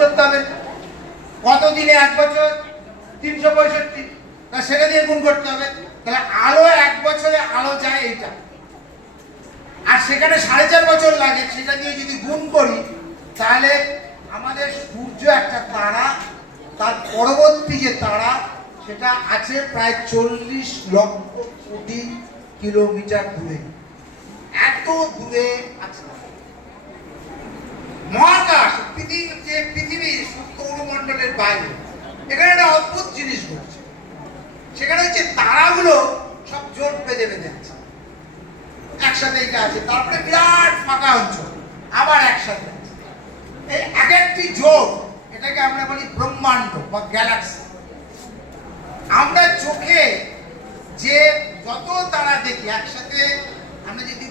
করতে হবে। কত দিনে 1 বছর 365, তা সেটা দিয়ে গুণ করতে হবে। তাহলে আলো 1 বছরে আলো যায় এইটা, আর সেখানে 4.5 বছর লাগে, সেটা দিয়ে যদি গুণ করি তাহলে আমাদের সূর্য একটা তারা, তার পরবর্তী যে তারা সেটা আছে প্রায় 40 লক্ষ কোটি কিলোমিটার দূরে। এত দূরে আছে মহাকাশ, পৃথিবী সৌরমণ্ডলের বাইরে। এখানে একটা অদ্ভুত জিনিস ঘটছে। সেখানে হচ্ছে তারাগুলো সব জোট বেঁধে বেঁধে আছে, একসাথে এটা আছে, তারপরে বিরাট ফাঁকা অঞ্চল আবার একসাথে আছে। এই এক একটি জোট, এটাকে আমরা বলি ব্রহ্মাণ্ড বা গ্যালাক্সি। আমরা চোখে যে যত তারা দেখি একসাথে, আমরা যদি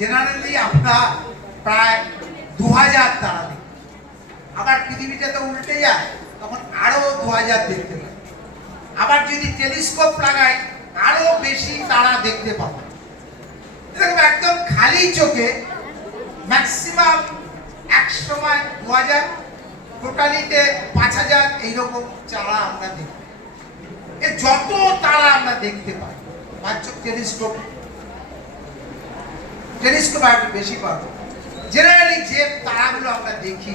জেনারেলি আমরা প্রায় 2000 তারা দেখি। আবার পৃথিবীটা তো উল্টে যায়, তখন আরো 2000 দেখতে পাই। আবার যদি টেলিস্কোপ লাগাই আরো বেশি তারা দেখতে পাবো। এরকম একদম খালি চোখে ম্যাক্সিমাম এক সময় 2000, টোটালিতে 5000 এইরকম তারা আমরা দেখি। যত তারা আমরা দেখতে পাই, টেলিস্কোপ আর বেশি পাবো। জেনারেলি যে তারাগুলো আমরা দেখি